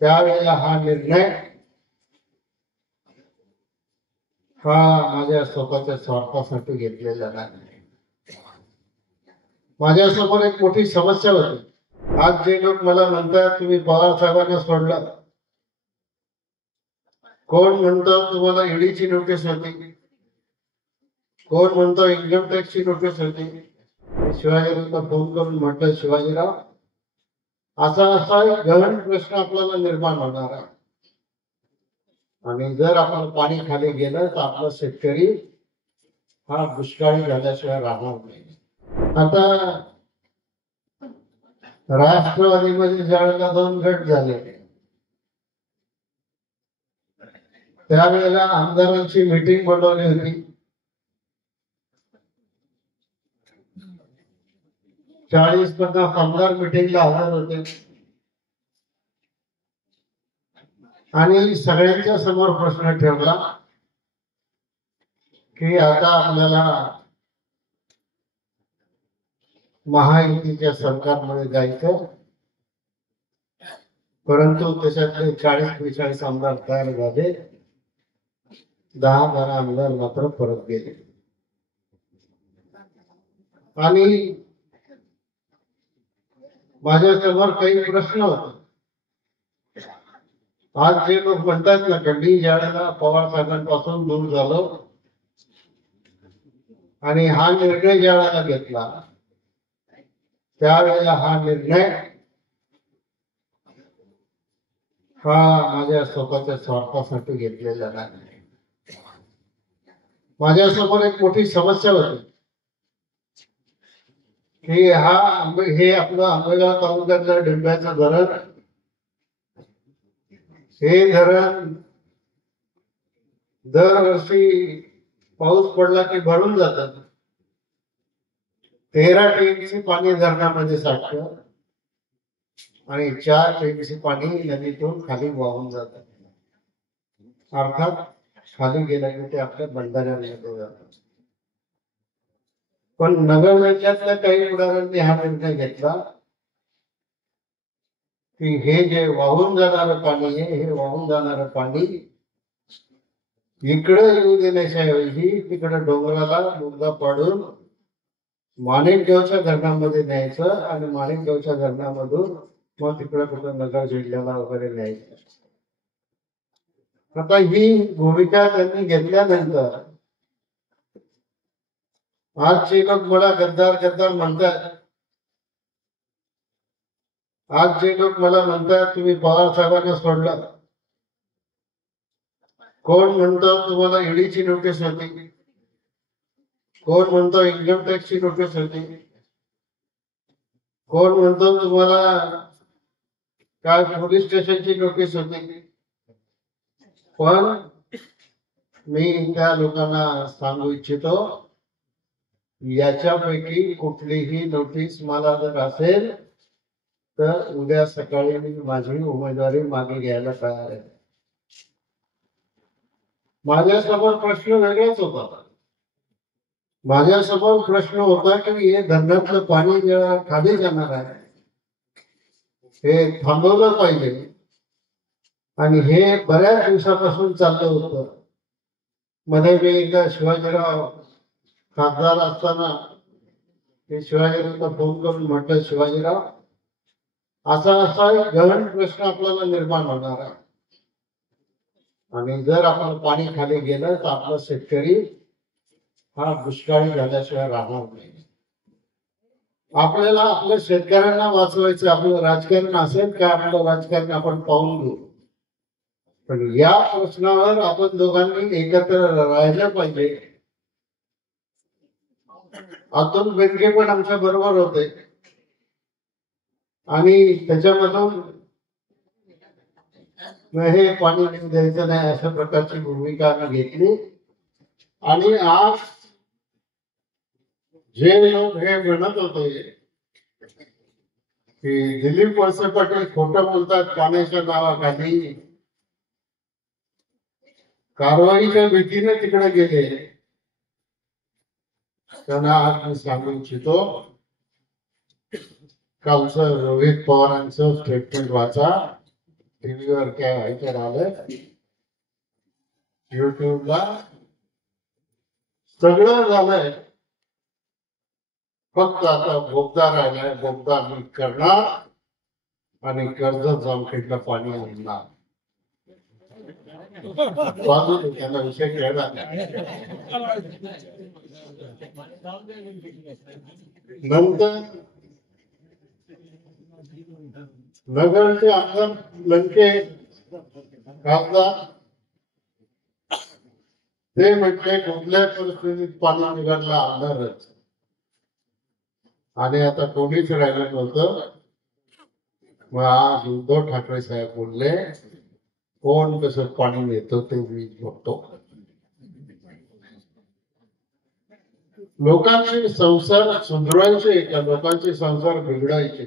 त्यावेळेला हा निर्णय हा माझ्या स्वतःच्या स्वार्थासाठी घेतलेला नाही. माझ्यासमोर एक मोठी समस्या होती. आज जे लोक मला म्हणतात तुम्ही पवार साहेबांना सोडलं, कोण म्हणतो तुम्हाला ईडीची नोटीस होती, कोण म्हणतो इन्कम टॅक्सची नोटीस होती. शिवाजीरावांना फोन करून म्हटलं, शिवाजीराव असा असा गहन प्रश्न आपल्याला निर्माण होणार आहे आणि जर आपण पाणी खाली गेलं तर आपला शेतकरी हा दुष्काळी झाल्याशिवाय राहणार नाही. आता राष्ट्रवादीमध्ये ज्यावेळेला 2 गट झाले त्यावेळेला आमदारांची मीटिंग बोलवली होती. 40-50 आमदार मीटिंगला हजर होते आणि सगळ्यांच्या समोर प्रश्न ठेवला की आता आपल्याला महायुतीच्या सरकारमध्ये जायचं, परंतु त्याच्यातले 40-42 आमदार तयार झाले, 10-12 आमदार मात्र परत गेले. आणि माझ्यासमोर काही प्रश्न होते. आज जे लोक म्हणतात ना की मी ज्यावेळेला पवार साहेबांपासून दूर झालो आणि हा निर्णय ज्यावेळेला घेतला त्यावेळेला हा निर्णय हा माझ्या स्वतःच्या स्वार्थासाठी घेतलेला नाही. माझ्यासमोर एक मोठी समस्या होती की हे आपलं आंबेगाव तालुक्यातलं डिंब्याचं धरण, हे धरण दरवर्षी पाऊस पडला की भरून जातात. 13 टीएमसी पाणी धरणामध्ये साठतं आणि 4 टीएमसी पाणी नदीतून खाली वाहून जातात. अर्थात खाली गेला की ते आपल्या बंधाऱ्यामध्ये जातात. पण नगरपालिकेतल्या काही पुढाऱ्यांनी हा निर्णय घेतला की हे जे वाहून जाणारं पाणी आहे, हे वाहून जाणारं पाणी इकडे येऊ देण्याच्या ऐवजी तिकडे डोंगराला बोगदा पाडून माणिकगावच्या धरणामध्ये न्यायचं आणि माणिकगावच्या धरणामधून मग तिकडे कुठं नगर जिल्ह्याला वगैरे न्यायचं. आता ही भूमिका त्यांनी घेतल्यानंतर आज जे लोक मला गद्दार गद्दार म्हणतात, आज जे लोक मला म्हणतात तुम्ही पवार साहेबांना सोडलं, कोण म्हणतो तुम्हाला ईडीची नोटीस होती, कोण म्हणतो इन्कम टॅक्सची नोटीस होती, कोण म्हणतो तुम्हाला काय पोलीस स्टेशनची नोटीस होती. पण मी त्या लोकांना सांगू इच्छितो याच्यापैकी कुठलीही नोटीस मला जर असेल तर उद्या सकाळी मी माझी उमेदवारी मागे घ्यायला तयार आहे. माझ्यासमोर प्रश्न वेगळाच होता. माझ्यासमोर प्रश्न होता की हे धरणातलं पाणी जे खाली जाणार आहे हे थांबवलं पाहिजे आणि हे बऱ्याच दिवसापासून चाललं होतं. मध्ये मी एकदा शिवाजीराव खासदार असताना ते शिवाजीरावांना फोन करून म्हटलं, शिवाजीराव असा असा गहन प्रश्न आपल्याला निर्माण होणार आहे आणि जर आपण पाणी खाली गेलं तर आपला शेतकरी हा दुष्काळी झाल्याशिवाय राहणार नाही. आपल्याला आपल्या शेतकऱ्यांना वाचवायचं, आपलं राजकारण असेल काय आपलं राजकारण आपण पाहून घेऊ, पण या प्रश्नावर आपण दोघांनी एकत्र राहिलं पाहिजे. अतुल बेनके पण आमच्या बरोबर होते आणि त्याच्यामधून हे पाणी द्यायचं नाही अशा प्रकारची भूमिका आम्ही घेतली. आणि आज जे लोक हे म्हणत होते की दिलीप वळसे पाटील खोटं बोलतात पाण्याच्या नावाखाली, कारवाईच्या भीतीने तिकडे गेले, त्यांना आज मी सांगू इच्छितो कालचं रोहित पवारांचं स्टेटमेंट वाचा. टीव्हीवर काय ह्याच्यावर आलं, युट्यूबला सगळं झालंय. फक्त आता बोगदा राहिलाय. बोगदा मी करणार आणि कर्जत जामखेडला पाणी आणणार. बाजूला त्याला विषय खेळला. नंतर नगरचे आमदार लंके खासदार ते म्हटले कुठल्या परिस्थितीत पाणी निघायला आणणारच. आणि आता कोणीच राहिलं नव्हतं. मग आज उद्धव ठाकरे साहेब बोलले कोण कसं पाणी नेतो ते मी बघतो. लोकांचे संसार सुधरवायचे का लोकांचे संसार बिघडायचे?